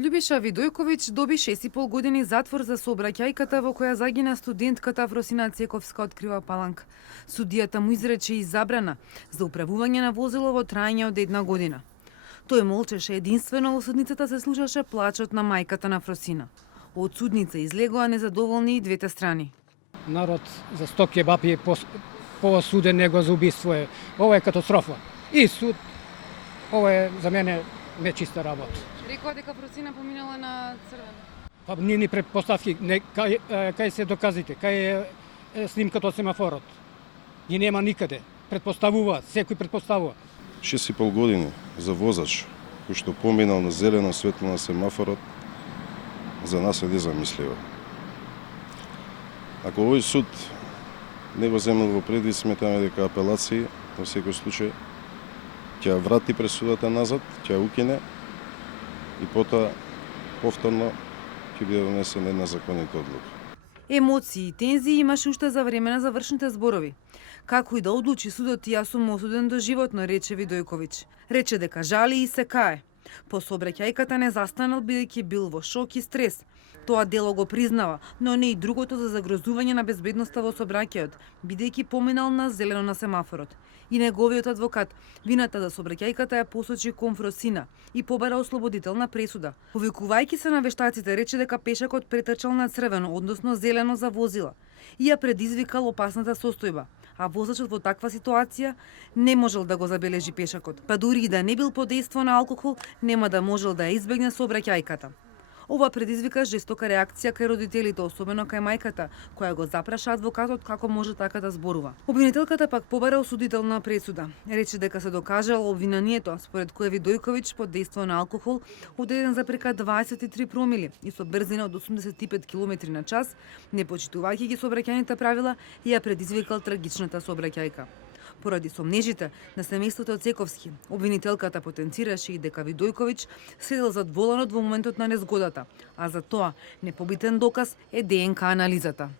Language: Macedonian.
Љубиша Видојковиќ доби 6,5 години затвор за сообраќајката во која загина студентката Афросина Цековска од Крива Паланка. Судијата му изрече и забрана за управување на возило во траење од 1 година. Тој молчеше единствено, во судницата се слушаше плачот на мајката на Афросина. Од судница излегоа незадоволни и двете страни. Народ за 100 кебапи е посуден него за убиство е. Ова е катастрофа. И суд, ова е за мене нечиста работа. Рекоа дека Афросина поминала на црвено. Па ни предпоставки, кај се доказите, кај е снимката од семафорот. Ги нема никаде. Предпоставуваат, секој предпоставува. 6,5 години за возач кој што поминал на зелено светло на семафорот, за нас е незамисливо. Ако овој суд не го земел во предвид, сметаме дека апелации во секој случај ќе врати пресудата назад, ќе укине и потоа повторно ќе биде донесена една законита одлука. Емоции и тензии имаше уште за време на завршните зборови. Како и да одлучи судот, јас сум осуден до животно, рече Видојковиќ. Рече дека жали и се кае. По сообраќајката не застанал бидејќи бил во шок и стрес. Тоа дело го признава, но не и другото за загрозување на безбедноста во сообраќајот, бидејќи поминал на зелено на семафорот. И неговиот адвокат вината за сообраќајката ја посочи кон Афросина и побара ослободителна пресуда. Повикувајќи се на вештаците, рече дека пешакот претрчал на црвено, односно зелено за возила, и ја предизвикал опасната состојба. А возачот во таква ситуација не можел да го забележи пешакот, па дури и да не бил под дејство на алкохол, нема да можел да ја избегне сообраќајката. Ова предизвика жестока реакција кај родителите, особено кај мајката, која го запраша адвокатот како може така да зборува. Обвинителката пак побара осудителна пресуда. Рече дека се докажало обвинението, според кое Видојковиќ под дејство на алкохол одреден за прека 23 промили и со брзина од 85 км на час, не почитувајќи ги сообраќајните правила, ја предизвикал трагичната сообраќајка. Поради сомнежите на семејството Цековски, обвинителката потенцираше и дека Видојковиќ седел зад воланот во моментот на незгодата, а за тоа непобитен доказ е ДНК анализата.